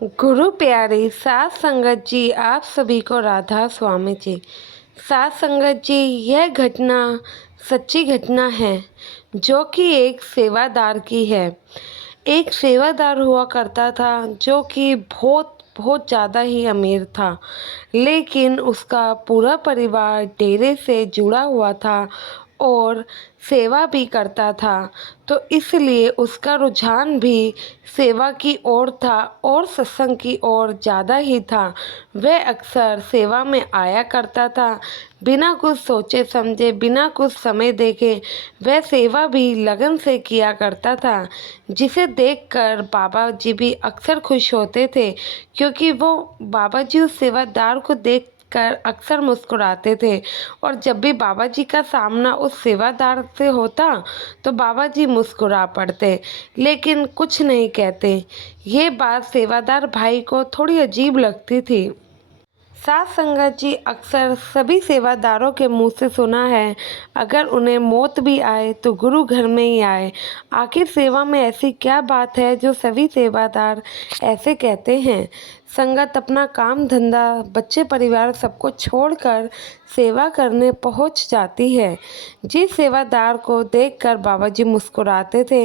गुरु प्यारी सात संगत जी, आप सभी को राधा स्वामी जी। सात संगत जी, यह घटना सच्ची घटना है जो कि एक सेवादार की है। एक सेवादार हुआ करता था जो कि बहुत बहुत ज़्यादा ही अमीर था, लेकिन उसका पूरा परिवार डेरे से जुड़ा हुआ था और सेवा भी करता था। तो इसलिए उसका रुझान भी सेवा की ओर था और सत्संग की ओर ज़्यादा ही था। वह अक्सर सेवा में आया करता था, बिना कुछ सोचे समझे, बिना कुछ समय देखे वह सेवा भी लगन से किया करता था, जिसे देखकर बाबा जी भी अक्सर खुश होते थे, क्योंकि वो बाबा जी उस सेवादार को देख कर अक्सर मुस्कुराते थे। और जब भी बाबा जी का सामना उस सेवादार से होता तो बाबा जी मुस्कुरा पड़ते, लेकिन कुछ नहीं कहते। ये बात सेवादार भाई को थोड़ी अजीब लगती थी। सात संगत जी, अक्सर सभी सेवादारों के मुंह से सुना है, अगर उन्हें मौत भी आए तो गुरु घर में ही आए। आखिर सेवा में ऐसी क्या बात है जो सभी सेवादार ऐसे कहते हैं। संगत अपना काम धंधा, बच्चे परिवार सबको छोड़कर सेवा करने पहुंच जाती है। जिस सेवादार को देखकर बाबा जी मुस्कुराते थे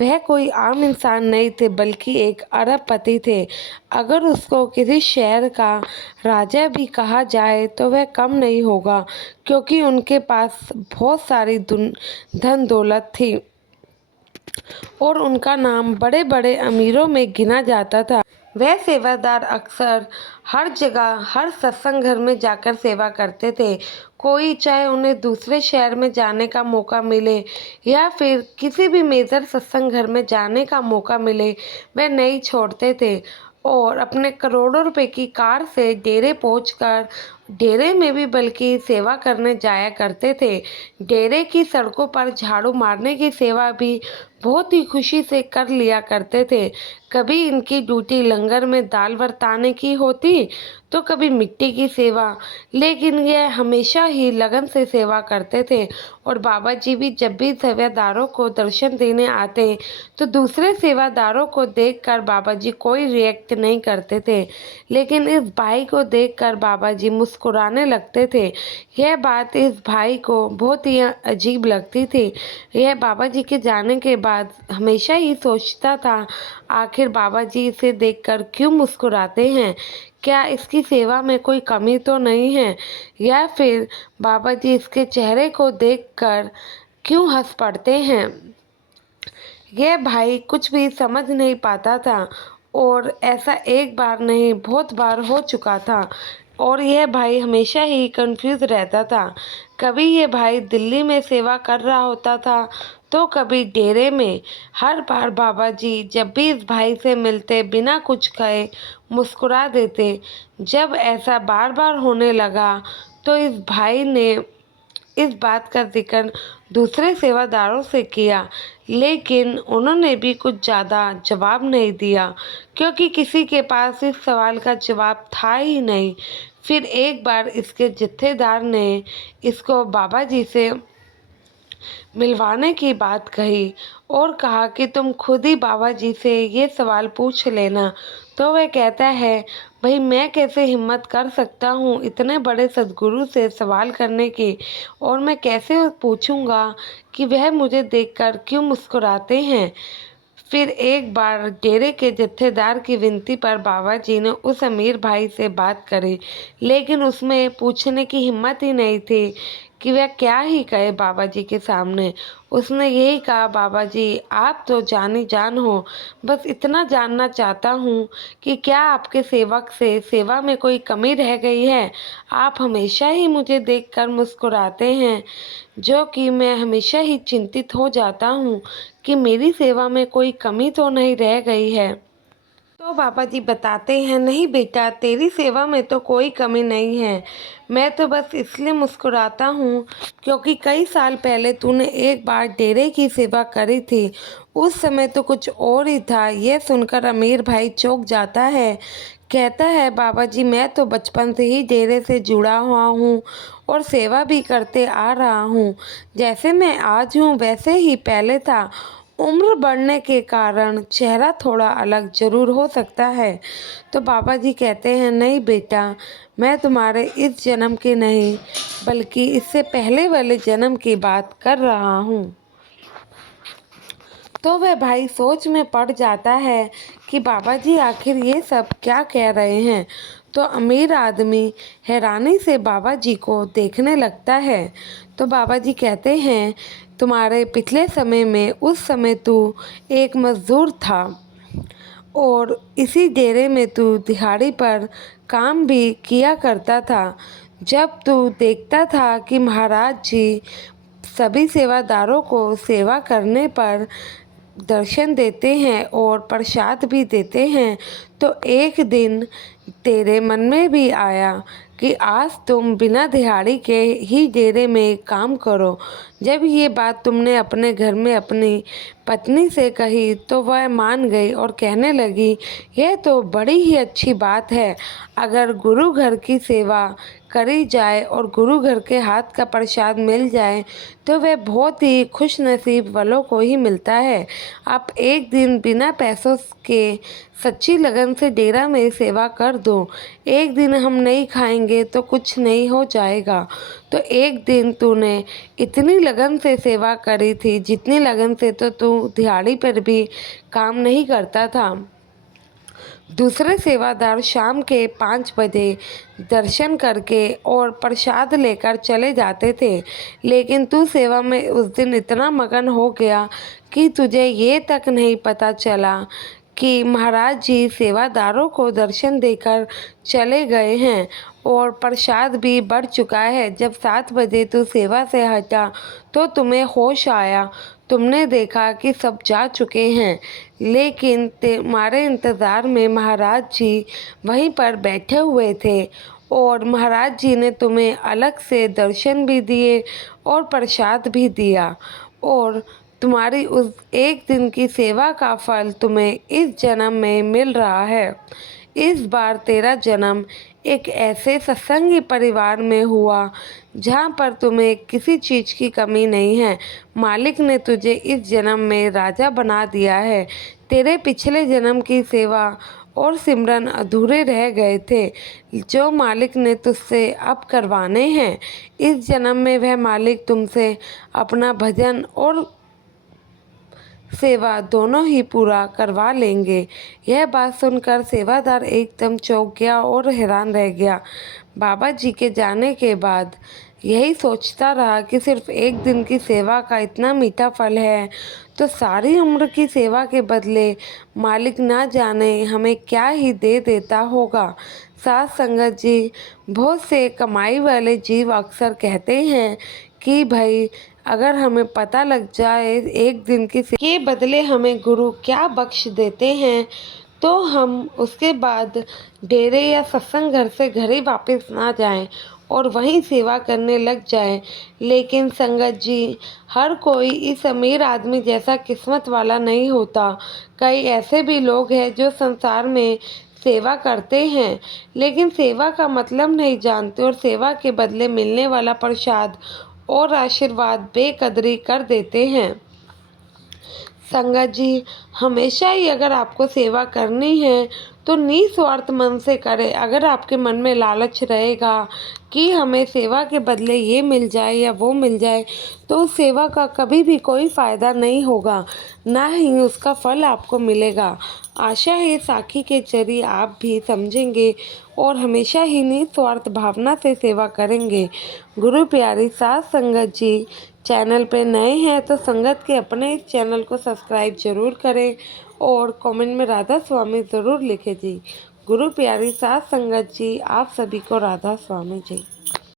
वह कोई आम इंसान नहीं थे, बल्कि एक अरबपति थे। अगर उसको किसी शहर का राजा भी कहा जाए तो वह कम नहीं होगा, क्योंकि उनके पास बहुत सारी धन दौलत थी और उनका नाम बड़े बड़े अमीरों में गिना जाता था। वह सेवादार अक्सर हर जगह, हर सत्संग घर में जाकर सेवा करते थे। कोई चाहे उन्हें दूसरे शहर में जाने का मौका मिले या फिर किसी भी मेजर सत्संग घर में जाने का मौका मिले, वह नहीं छोड़ते थे और अपने करोड़ों रुपए की कार से डेरे पहुंचकर डेरे में भी बल्कि सेवा करने जाया करते थे। डेरे की सड़कों पर झाड़ू मारने की सेवा भी बहुत ही खुशी से कर लिया करते थे। कभी इनकी ड्यूटी लंगर में दाल बरताने की होती तो कभी मिट्टी की सेवा, लेकिन यह हमेशा ही लगन से सेवा करते थे। और बाबा जी भी जब भी सेवादारों को दर्शन देने आते तो दूसरे सेवादारों को देखकर बाबा जी कोई रिएक्ट नहीं करते थे, लेकिन इस भाई को देखकर बाबा जी मुस्कुराने लगते थे। यह बात इस भाई को बहुत ही अजीब लगती थी। यह बाबा जी के जाने के बाद हमेशा ही सोचता था, आखिर बाबा जी इसे देखकर क्यों मुस्कुराते हैं। क्या इसकी सेवा में कोई कमी तो नहीं है, या फिर बाबा जी इसके चेहरे को देखकर क्यों हंस पड़ते हैं। यह भाई कुछ भी समझ नहीं पाता था और ऐसा एक बार नहीं बहुत बार हो चुका था और यह भाई हमेशा ही कंफ्यूज रहता था। कभी ये भाई दिल्ली में सेवा कर रहा होता था तो कभी डेरे में। हर बार बाबा जी जब भी इस भाई से मिलते बिना कुछ कहे मुस्कुरा देते। जब ऐसा बार बार होने लगा तो इस भाई ने इस बात का जिक्र दूसरे सेवादारों से किया, लेकिन उन्होंने भी कुछ ज़्यादा जवाब नहीं दिया, क्योंकि किसी के पास इस सवाल का जवाब था ही नहीं। फिर एक बार इसके जत्थेदार ने इसको बाबा जी से मिलवाने की बात कही और कहा कि तुम खुद ही बाबा जी से ये सवाल पूछ लेना। तो वह कहता है, भाई मैं कैसे हिम्मत कर सकता हूँ इतने बड़े सद्गुरु से सवाल करने की, और मैं कैसे पूछूंगा कि वह मुझे देखकर क्यों मुस्कुराते हैं। फिर एक बार डेरे के जत्थेदार की विनती पर बाबा जी ने उस अमीर भाई से बात करी, लेकिन उसमें पूछने की हिम्मत ही नहीं थी कि वह क्या ही कहे बाबा जी के सामने। उसने यही कहा, बाबा जी आप तो जानी जान हो, बस इतना जानना चाहता हूँ कि क्या आपके सेवक से सेवा में कोई कमी रह गई है। आप हमेशा ही मुझे देखकर मुस्कुराते हैं, जो कि मैं हमेशा ही चिंतित हो जाता हूँ कि मेरी सेवा में कोई कमी तो नहीं रह गई है। तो बाबा जी बताते हैं, नहीं बेटा, तेरी सेवा में तो कोई कमी नहीं है। मैं तो बस इसलिए मुस्कुराता हूँ क्योंकि कई साल पहले तूने एक बार डेरे की सेवा करी थी, उस समय तो कुछ और ही था। यह सुनकर अमीर भाई चौंक जाता है। कहता है, बाबा जी मैं तो बचपन से ही डेरे से जुड़ा हुआ हूँ और सेवा भी करते आ रहा हूँ। जैसे मैं आज हूँ वैसे ही पहले था, उम्र बढ़ने के कारण चेहरा थोड़ा अलग ज़रूर हो सकता है। तो बाबा जी कहते हैं, नहीं बेटा, मैं तुम्हारे इस जन्म की नहीं बल्कि इससे पहले वाले जन्म की बात कर रहा हूँ। तो वह भाई सोच में पड़ जाता है कि बाबा जी आखिर ये सब क्या कह रहे हैं। तो अमीर आदमी हैरानी से बाबा जी को देखने लगता है। तो बाबा जी कहते हैं, तुम्हारे पिछले समय में उस समय तू एक मज़दूर था और इसी डेरे में तू दिहाड़ी पर काम भी किया करता था। जब तू देखता था कि महाराज जी सभी सेवादारों को सेवा करने पर दर्शन देते हैं और प्रसाद भी देते हैं, तो एक दिन तेरे मन में भी आया कि आज तुम बिना दिहाड़ी के ही डेरे में काम करो। जब ये बात तुमने अपने घर में अपनी पत्नी से कही तो वह मान गई और कहने लगी, यह तो बड़ी ही अच्छी बात है। अगर गुरु घर की सेवा करी जाए और गुरु घर के हाथ का प्रसाद मिल जाए तो वह बहुत ही खुश नसीब वालों को ही मिलता है। आप एक दिन बिना पैसों के सच्ची लगन से डेरा में सेवा कर दो। एक दिन हम नहीं खाएंगे तो कुछ नहीं हो जाएगा। तो एक दिन तूने इतनी लगन से सेवा करी थी जितनी लगन से तो तू दिहाड़ी पर भी काम नहीं करता था। दूसरे सेवादार शाम के 5 बजे दर्शन करके और प्रसाद लेकर चले जाते थे, लेकिन तू सेवा में उस दिन इतना मगन हो गया कि तुझे ये तक नहीं पता चला कि महाराज जी सेवादारों को दर्शन देकर चले गए हैं और प्रसाद भी बढ़ चुका है। जब 7 बजे तू सेवा से हटा तो तुम्हें होश आया। तुमने देखा कि सब जा चुके हैं, लेकिन तुम्हारे इंतज़ार में महाराज जी वहीं पर बैठे हुए थे और महाराज जी ने तुम्हें अलग से दर्शन भी दिए और प्रसाद भी दिया और तुम्हारी उस एक दिन की सेवा का फल तुम्हें इस जन्म में मिल रहा है। इस बार तेरा जन्म एक ऐसे सत्संगी परिवार में हुआ जहाँ पर तुम्हें किसी चीज़ की कमी नहीं है। मालिक ने तुझे इस जन्म में राजा बना दिया है। तेरे पिछले जन्म की सेवा और सिमरन अधूरे रह गए थे जो मालिक ने तुझसे अब करवाने हैं। इस जन्म में वह मालिक तुमसे अपना भजन और सेवा दोनों ही पूरा करवा लेंगे। यह बात सुनकर सेवादार एकदम चौंक गया और हैरान रह गया। बाबा जी के जाने के बाद यही सोचता रहा कि सिर्फ एक दिन की सेवा का इतना मीठा फल है तो सारी उम्र की सेवा के बदले मालिक ना जाने हमें क्या ही दे देता होगा। साथ संगत जी, बहुत से कमाई वाले जीव अक्सर कहते हैं कि भाई अगर हमें पता लग जाए एक दिन के बदले हमें गुरु क्या बख्श देते हैं तो हम उसके बाद डेरे या सत्संग घर से घर ही वापस ना जाएं और वहीं सेवा करने लग जाएं। लेकिन संगत जी, हर कोई इस अमीर आदमी जैसा किस्मत वाला नहीं होता। कई ऐसे भी लोग हैं जो संसार में सेवा करते हैं लेकिन सेवा का मतलब नहीं जानते और सेवा के बदले मिलने वाला प्रसाद और आशीर्वाद बेकदरी कर देते हैं। संगत जी, हमेशा ही अगर आपको सेवा करनी है तो निस्वार्थ मन से करें। अगर आपके मन में लालच रहेगा कि हमें सेवा के बदले ये मिल जाए या वो मिल जाए तो उस सेवा का कभी भी कोई फ़ायदा नहीं होगा, ना ही उसका फल आपको मिलेगा। आशा है साखी के जरिए आप भी समझेंगे और हमेशा ही निस्वार्थ भावना से सेवा करेंगे। गुरु प्यारी साथ संगत जी, चैनल पे नए हैं तो संगत के अपने इस चैनल को सब्सक्राइब जरूर करें और कमेंट में राधा स्वामी ज़रूर लिखें जी। गुरु प्यारी साथ संगत जी, आप सभी को राधा स्वामी जी।